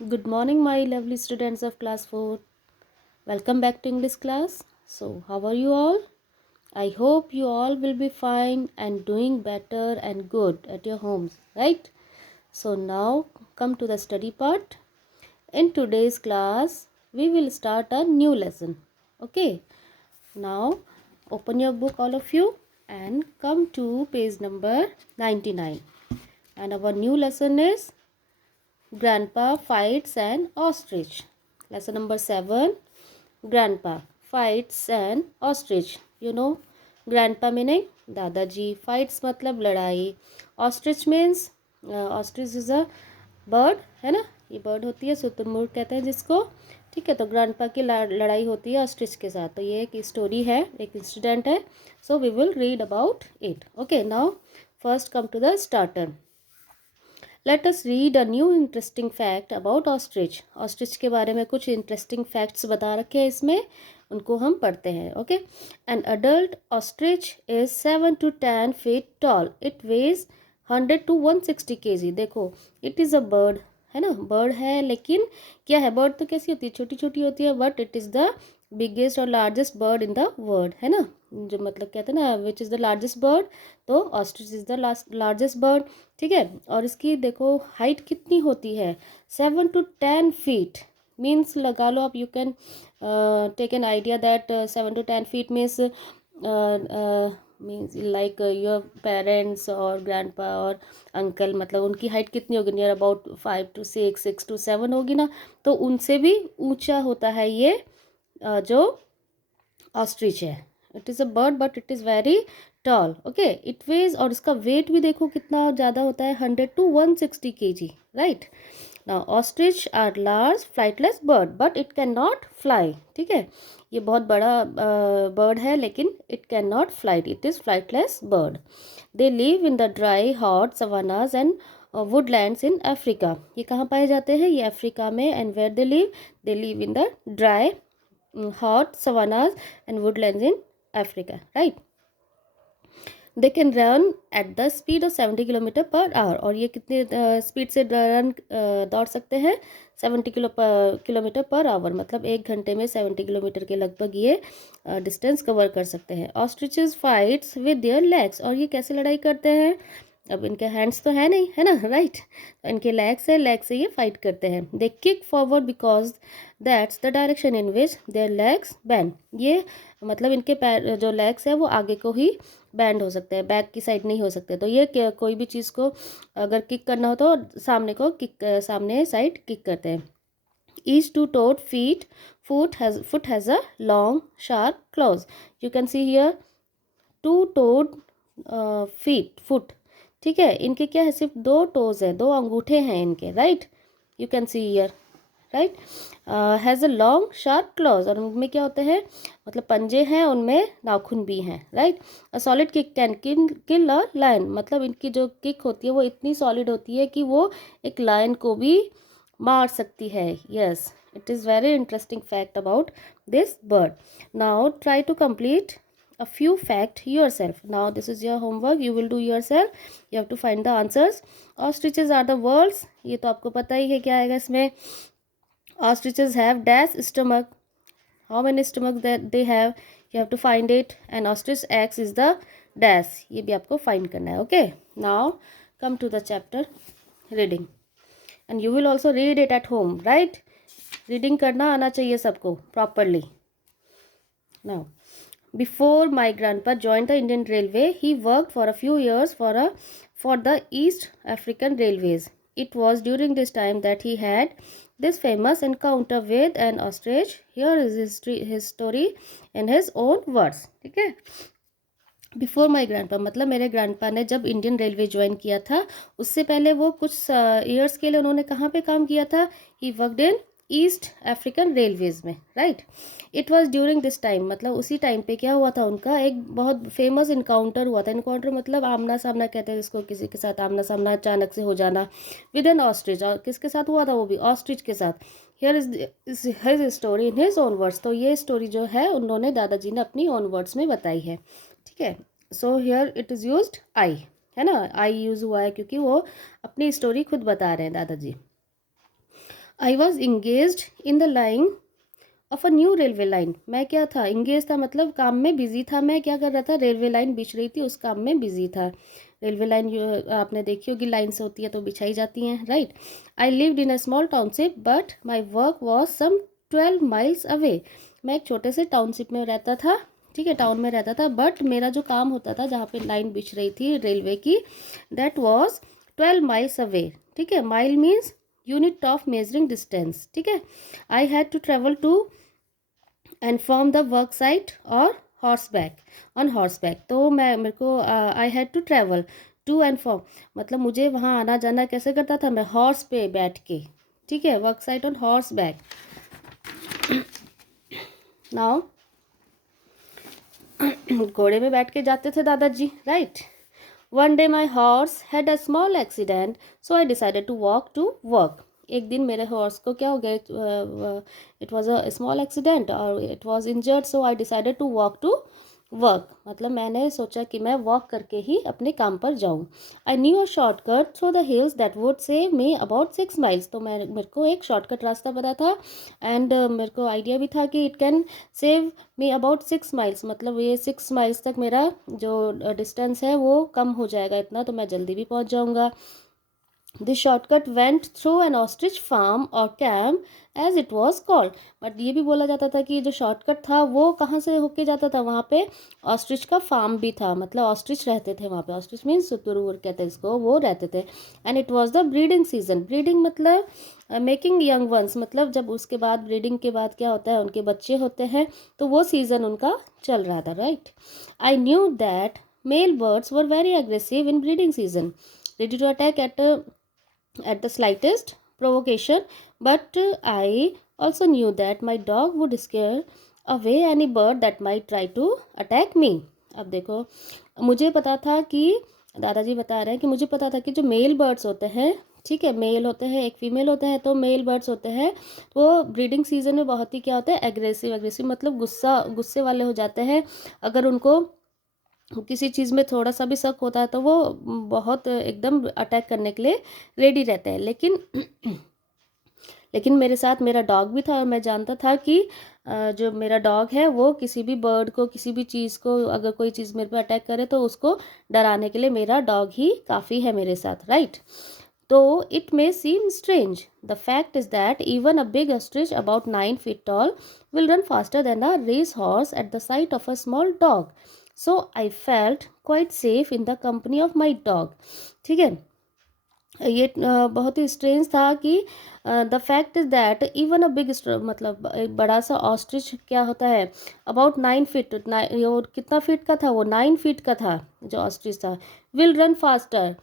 Good morning, my lovely students of class 4. Welcome back to English class. So, how are you all? I hope you all will be fine and doing better and good at your homes, right? So, now come to the study part. In today's class, we will start a new lesson. Okay, now open your book, all of you, and come to page number 99. And our new lesson is Grandpa fights an ostrich. Lesson number 7. Grandpa fights an ostrich. You know, grandpa meaning दादाजी, fights मतलब लड़ाई, ostrich means ostrich is a bird, है ना, ये bird होती है, शुतुरमुर्ग कहते हैं जिसको. ठीक है, तो grandpa की लड़ाई होती है ostrich के साथ. तो ये एक स्टोरी है, एक इंसिडेंट है. So we will read about it. Okay, now first come to the starter. Let us read a new interesting fact about ostrich. Ostrich के बारे में कुछ इंटरेस्टिंग फैक्ट्स बता रखे हैं इसमें, उनको हम पढ़ते हैं. Okay, an adult ostrich is 7 to 10 feet tall. It weighs 100 to 160 kg. देखो, इट इज़ अ बर्ड, है ना, बर्ड है, लेकिन क्या है, बर्ड तो कैसी होती है, छोटी छोटी होती है, but it is the biggest और largest bird in the world, है ना, जो मतलब कहते हैं ना which is the largest bird, तो ostrich is the largest bird. ठीक है, और इसकी देखो हाइट कितनी होती है, 7 to 10 feet. मीन्स लगा लो आप, you can take an idea that 7 to 10 feet means means like your parents और ग्रैंडपा और अंकल, मतलब उनकी हाइट कितनी होगी, नियर अबाउट 5 to 6, 6 to 7 होगी ना, तो उनसे भी ऊंचा होता है ये जो ऑस्ट्रिच है. It is a bird but it is very tall. Okay, it weighs, और इसका वेट भी देखो कितना ज़्यादा होता है, 100 to 160 kg, right. Now ostrich are large flightless bird but it can not fly. ठीक है, ये बहुत बड़ा बर्ड है, लेकिन it can not fly, it is flightless bird. They live in the dry hot savannas and woodlands in Africa. ये कहाँ पाए जाते हैं, ये अफ्रीका में. And where they live in the dry hot savannas and woodlands in Africa, right? They can run at the speed of 70 km/h. और ये कितने स्पीड से रन दौड़ सकते हैं, 70 km/h, मतलब 1 घंटे में 70 किलोमीटर के लगभग ये डिस्टेंस कवर कर सकते हैं. Ostriches fights with their legs. और ये कैसे लड़ाई करते हैं, अब इनके हैंड्स तो है नहीं, है ना, राइट, तो इनके लेग्स है, लेग से ये फाइट करते हैं. दे kick forward because that's the direction in which there legs band. ये मतलब इनके पैर जो लेग्स है वो आगे को ही बैंड हो सकते हैं, बैक की साइड नहीं हो सकते. तो ये कोई भी चीज़ को अगर किक करना हो तो सामने को किक, सामने साइड किक करते हैं. Each two-toed foot has a long sharp claws. You can see here two-toed foot. ठीक है, इनके क्या है, सिर्फ 2 टोज है, 2 अंगूठे हैं इनके, right. You can see here, right. Has a long sharp clause. और उनमें क्या होते हैं, मतलब पंजे हैं, उनमें नाखून भी हैं, right. A solid kick can kill a lion. मतलब इनकी जो किक होती है वो इतनी सॉलिड होती है कि वो एक लायन को भी मार सकती है. Yes, it is very interesting fact about this bird. Now try to complete a few fact yourself. Now this is your homework, you will do yourself. You have to find the answers. Ostriches are the world's, ये तो आपको पता ही है क्या आएगा इसमें. Ostriches have dash stomach. How many stomach that they have, you have to find it. And ostrich X is the dash, ये भी आपको find करना है. Okay, now come to the chapter reading, and you will also read it at home, right. Reading करना आना चाहिए सबको properly. Now, before my grandpa joined the Indian Railway, he worked for a few years for the East African Railways. It was during this time that he had this famous encounter with an ostrich. Here is his story in his own words. ठीक है, before my grandpa मतलब मेरे grandpa ने जब Indian railway join किया था, उससे पहले वो कुछ ईयर्स के लिए उन्होंने कहाँ पे काम किया था, he worked in East African railways में, right. It was during this time, मतलब उसी टाइम पे क्या हुआ था, उनका एक बहुत फेमस इनकाउंटर हुआ था. इनकाउंटर मतलब आमना सामना कहते हैं जिसको, किसी के साथ आमना सामना अचानक से हो जाना, विद एन ऑस्ट्रिच. और किसके साथ हुआ था, वो भी ऑस्ट्रिच के साथ. Here is his story in his own words. तो ये स्टोरी जो है उन्होंने दादाजी ने अपनी ओन वर्ड्स में बताई है. ठीक है, so here it is used I, है ना, आई यूज़ हुआ है क्योंकि वो अपनी स्टोरी खुद बता रहे हैं दादाजी. I was engaged in the line of a new railway line. मैं क्या था, इंगेज था मतलब काम में बिजी था। मैं क्या कर रहा था, रेलवे लाइन बिछ रही थी, उस काम में बिजी था। रेलवे लाइन आपने देखी होगी, लाइन से होती है तो बिछाई जाती हैं, right. I lived in a small township but my work was some 12 miles away. मैं एक छोटे से टाउनशिप में रहता था, ठीक है, टाउन में रहता था, बट मेरा जो काम होता था जहाँ पे लाइन बिछ रही थी रेलवे की, दैट वॉज 12 माइल्स अवे। ठीक है, mile means unit of measuring distance. ठीक है, I had to travel to and from the work site और horse back, on horse back. तो मैं मेरे को I had to travel to and from, मतलब मुझे वहाँ आना जाना कैसे करता था मैं, हॉर्स पे बैठ के। ठीक है, work site on horse back. Now घोड़े में बैठ के जाते थे दादाजी, right. One day my horse had a small accident so I decided to walk to work. एक दिन मेरे हॉर्स को क्या हो गया, it was a small accident और it was injured, so I decided to walk to work. मतलब मैंने सोचा कि मैं वॉक करके ही अपने काम पर जाऊँ। I knew a shortcut through the hills that would save me about 6 miles. तो मेरे को एक शॉर्टकट रास्ता पता था एंड मेरे को आइडिया भी था कि it can save me about 6 miles, मतलब ये 6 माइल्स तक मेरा जो डिस्टेंस है वो कम हो जाएगा इतना, तो मैं जल्दी भी पहुंच जाऊंगा। This shortcut went through an ostrich farm और camp as it was called. But ये भी बोला जाता था कि जो शॉर्टकट था वो कहाँ से होके जाता था, वहाँ पे ऑस्ट्रिच का फार्म भी था, मतलब ऑस्ट्रिच रहते थे वहाँ पे। ऑस्ट्रिच मीन्स सुतुरुर कहते हैं इसको, वो रहते थे। And it was the breeding season. Breeding मतलब मेकिंग यंग वंस, मतलब जब उसके बाद ब्रीडिंग के बाद क्या होता है, उनके बच्चे होते हैं, तो वो सीज़न उनका चल रहा था, right. I knew that male birds were very aggressive in breeding season, ready to attack at the slightest provocation, but I also knew that my dog would scare away any bird that might try to attack me. अब देखो, मुझे पता था कि दादाजी बता रहे हैं कि मुझे पता था कि जो मेल बर्ड्स होते हैं, ठीक है, मेल होते हैं, एक फीमेल होते हैं, तो मेल बर्ड्स होते हैं वो ब्रीडिंग सीजन में बहुत ही क्या होते हैं, एग्रेसिव। एग्रेसिव मतलब गुस्से वाले हो जाते हैं। अगर उनको किसी चीज़ में थोड़ा सा भी शक होता है तो वो बहुत एकदम अटैक करने के लिए रेडी रहते हैं। लेकिन मेरे साथ मेरा डॉग भी था और मैं जानता था कि जो मेरा डॉग है वो किसी भी बर्ड को, किसी भी चीज़ को, अगर कोई चीज़ मेरे पे अटैक करे तो उसको डराने के लिए मेरा डॉग ही काफ़ी है मेरे साथ, राइट। तो it may seem strange, the fact is that even a big ostrich about 9 feet tall will run faster than a race horse at the sight of a small dog. So I felt quite safe in the company of my dog. ठीक है, ये बहुत ही strange था कि the fact is that even a big, मतलब एक बड़ा सा ऑस्ट्रिच क्या होता है, अबाउट 9 feet, और कितना फीट का था वो, 9 feet का था जो ऑस्ट्रिच था। Will run faster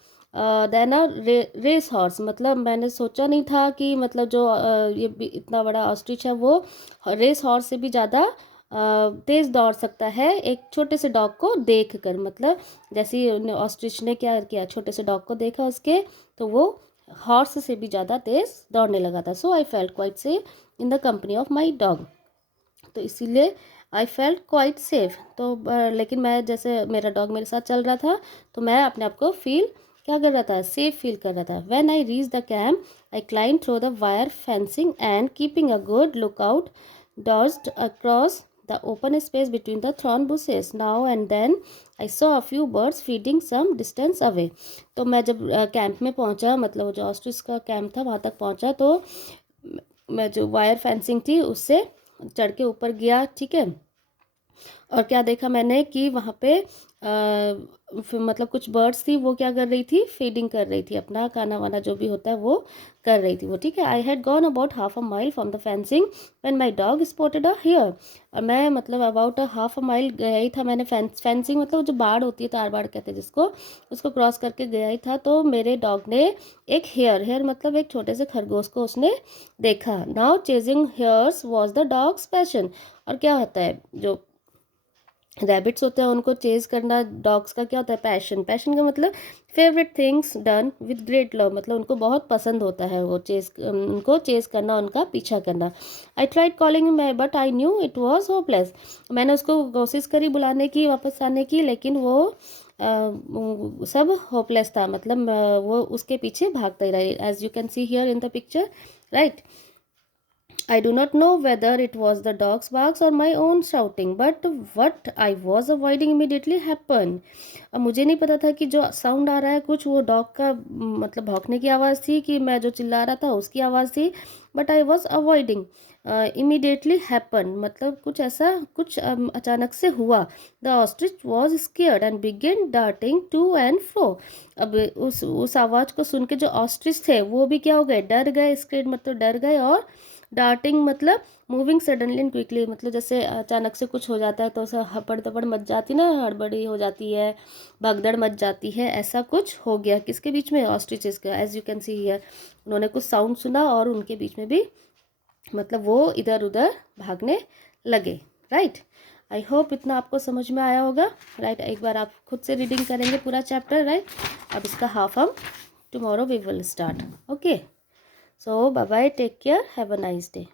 than a race horse, मतलब मैंने सोचा नहीं था कि मतलब जो इतना बड़ा ऑस्ट्रिच है वो रेस हॉर्स से भी ज़्यादा तेज़ दौड़ सकता है एक छोटे से डॉग को देख कर। मतलब जैसे ही ऑस्ट्रिच ने क्या किया, छोटे से डॉग को देखा उसके, तो वो हॉर्स से भी ज़्यादा तेज़ दौड़ने लगा था। So I felt quite safe in the company of my dog. तो इसीलिए आई फेल्ट क्वाइट सेफ। तो लेकिन मैं, जैसे मेरा डॉग मेरे साथ चल रहा था तो मैं अपने आप को फील क्या कर रहा था, सेफ फील कर रहा था। When I reach the camp I climb through the wire fencing and keeping a good look out dodged across the open space between the thorn bushes. Now and then I saw a few birds feeding some distance away. तो मैं जब camp में पहुंचा, मतलब जो ostrich का camp था वहाँ तक पहुंचा, तो मैं जो वायर फेंसिंग थी उससे चढ़ के ऊपर गया, ठीक है। और क्या देखा मैंने कि वहाँ पे मतलब कुछ बर्ड्स थी, वो क्या कर रही थी, फीडिंग कर रही थी, अपना खाना वाना जो भी होता है वो कर रही थी वो, ठीक है। I had gone about half a mile from the fencing when my dog spotted a here. और मैं मतलब अबाउट हाफ अ माइल गया ही था मैंने, फेंसिंग मतलब जो बाड़ होती है, तार बाड़ कहते हैं जिसको, उसको क्रॉस करके गया ही था, तो मेरे डॉग ने एक हेयर मतलब एक छोटे से खरगोश को उसने देखा। Now chasing hairs was the dogs passion. और क्या होता है, जो रैबिट्स होते हैं उनको चेज करना डॉग्स का क्या होता है, पैशन। पैशन का मतलब favourite things done with great love, मतलब उनको बहुत पसंद होता है वो उनको चेज करना, उनका पीछा करना। आई ट्राइड कॉलिंग मैं but I knew it was hopeless. मैंने उसको कोशिश करी बुलाने की, वापस आने की, लेकिन वो सब होपलेस था, मतलब वो उसके पीछे भागते ही रहे, as you can see here in the picture, right. I do not know whether it was the dog's barks or my own shouting, but what I was avoiding immediately happened. अब मुझे नहीं पता था कि जो साउंड आ रहा है कुछ वो डॉग का मतलब भौंकने की आवाज़ थी कि मैं जो चिल्ला रहा था उसकी आवाज़ थी, but I was avoiding immediately happen, मतलब कुछ ऐसा कुछ अचानक से हुआ। The ostrich was scared and began darting to and fro. अब उस आवाज़ को सुन के जो ऑस्ट्रिच थे वो भी क्या हो गए, डर गए, स्केयर्ड मतलब डर गए, और डार्टिंग मतलब मूविंग सडनली एंड क्विकली, मतलब जैसे अचानक से कुछ हो जाता है तो ऐसा हपड़ तपड़ मच जाती ना, हड़बड़ी हो जाती है, भगदड़ मच जाती है, ऐसा कुछ हो गया किसके बीच में, ऑस्ट्रिचेस का। As you can see here उन्होंने कुछ साउंड सुना और उनके बीच में भी मतलब वो इधर उधर भागने लगे, राइट। आई होप इतना आपको समझ में आया होगा, राइट। एक बार आप खुद से रीडिंग करेंगे पूरा चैप्टर, राइट। अब इसका हाफ हम tomorrow we will start, okay. So bye bye, take care, have a nice day.